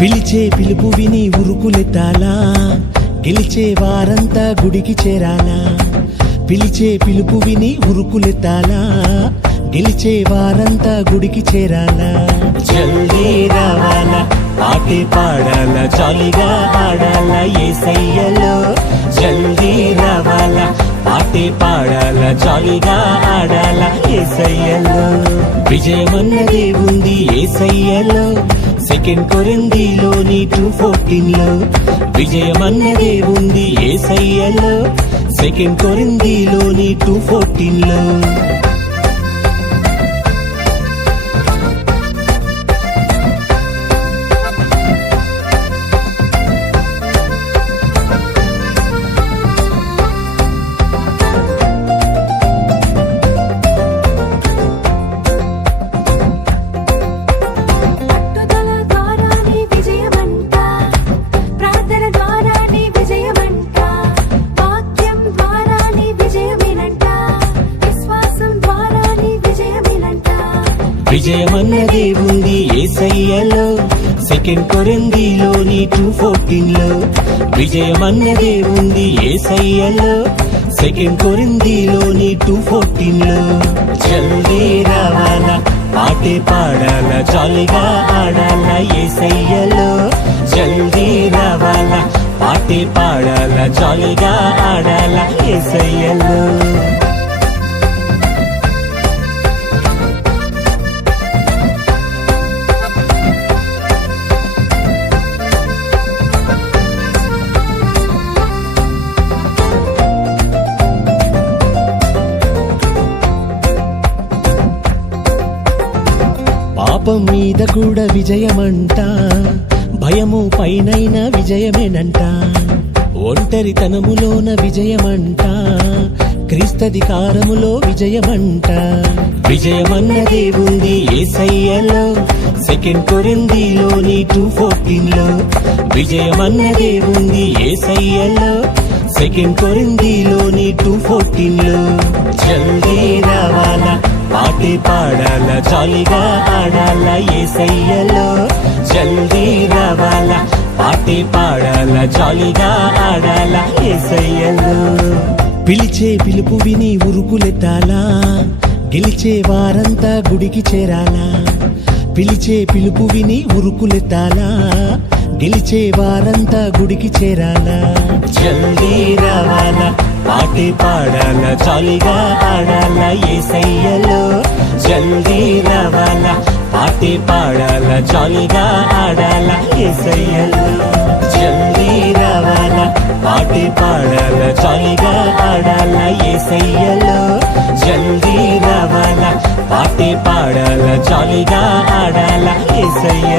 పిలిచే పిలుపు విని ఉరుకులెత్తాలా, గెలిచే వారంతా గుడికి చేరాలా. పిలిచే పిలుపు విని ఉరుకులెత్తాలా, గెలిచే వారంతా గుడికి చేరాలా. జల్దీ రావాలా, పాటే పాడాలా, జాలీగా ఆడాలా యేసయ్యలో. జల్దీ రావాలా, పాటే పాడాలా, జాలీగా ఆడాలా యేసయ్యలో. విజయమన్నదే ఉంది యేసయ్యలో. సెకండ్ కొరింథీలోని 2:14 విజయమన్నదే ఉంది యేసయ్యలో. సెకండ్ కొరింథీలోని 2:14. విజయమన్నదే ఉంది యేసయ్యలో. సెకండ్ కొరింథీలోని 2:14 విజయమన్నదే ఉంది యేసయ్యలో. సెకండ్ కొరింథీలోని 2:14. జల్దీ రావాలా, పాటే పాడాలా, జాలీగా ఆడాలా యేసయ్యలో. జల్దీ రావాలా, పాటే పాడాలా, జాలీగా ఆడాలా యేసయ్యలో. పాపం మీద కూడా విజయమంట, భయము పైనైన విజయమేనంట. ఒంటరితనములోన విజయమంట, క్రీస్తధికారములో విజయమంట. విజయమన్నదే ఉంది యేసయ్యలో. సెకండ్ కొరింథీలోని 2:14 విజయమన్నదే ఉంది యేసయ్యలో. సెకండ్ కొరింథీలోని 2:14. జల్దీ రావాలా, పాటే పాడాలా, జాలీగా ఆడాలా యేసయ్యలో. జల్దీ రావాలా, పాటే పాడాలా, జాలీగా ఆడాలా యేసయ్యలో. పిలిచే పిలుపు విని ఉరుకులెత్తాలా, గెలిచే వారంతా గుడికి చేరాలా. పిలిచే పిలుపు విని ఉరుకులెత్తాలా, గెలిచే వారంతా గుడికి చేరాలా. జల్దీ రావాలా, పాటే పాడాలా, జాలీగా ఆడాలా యేసయ్యలో. జల్దీ రావాలా, పాటే పాడాలా, జాలీగా ఆడాలా యేసయ్యలో. జల్దీ రావాలా, పాటే పాడాలా, జాలీగా ఆడాలా యేసయ్యలో. జల్దీ రావాలా, పాటే పాడాలా, జాలీగా ఆడాలా యేసయ్యలో.